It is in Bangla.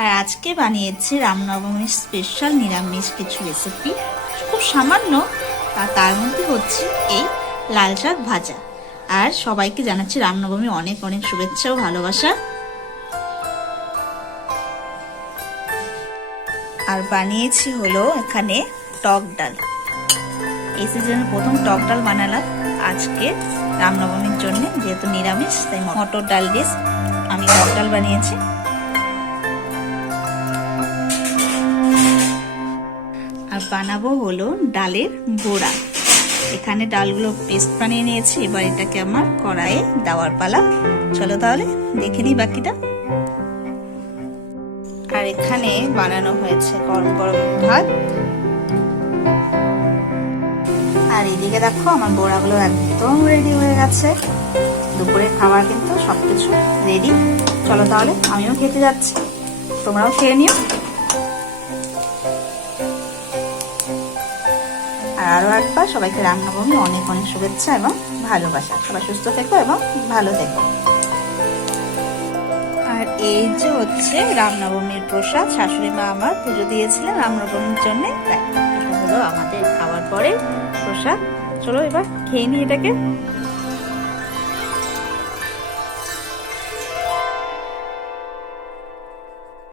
আর আজকে বানিয়েছি রামনবমীর স্পেশাল নিরামিষ কিছু রেসিপি, খুব সামান্য। তার মধ্যে হচ্ছে এই লাল শাক ভাজা। আর সবাইকে জানাচ্ছি রামনবমী অনেক অনেক শুভেচ্ছা ও ভালোবাসা। আর বানিয়েছি হলো এখানে টক ডাল। এই সিজনে প্রথম টক ডাল বানালাম আজকে রামনবমীর জন্য, যেহেতু নিরামিষ তাই মটর ডাল দিয়ে আমি টক ডাল বানিয়েছি। আর বানাবো হলো ডালের বড়া। এখানে ডালগুলো পেস্ট বানিয়ে নিয়েছি, এবার এটাকে আমার কড়াইয়ে দেওয়ার পালা। চলো তাহলে দেখে নিই বাকিটা। আর এখানে বানানো হয়েছে গরম গরম ভাত। আর এদিকে দেখো আমার বড়াগুলো একদম রেডি হয়ে গেছে। দুপুরের খাবার কিন্তু সবকিছু রেডি। চলো তাহলে আমিও খেতে যাচ্ছি, তোমরাও খেয়ে নিও। আর আরো একবার সবাইকে রামনবমী অনেক অনেক শুভেচ্ছা এবং ভালোবাসা। সবাই সুস্থ থেকো এবং ভালো থেকো। আর এই যে হচ্ছে রামনবমীর প্রসাদ, শাশুড়ি মা আমার পুজো দিয়েছিলেন রামনবমীর জন্য। এটা হলো আমাদের খাওয়ার পরে প্রসাদ। চলো এবার খেয়ে নিই এটাকে।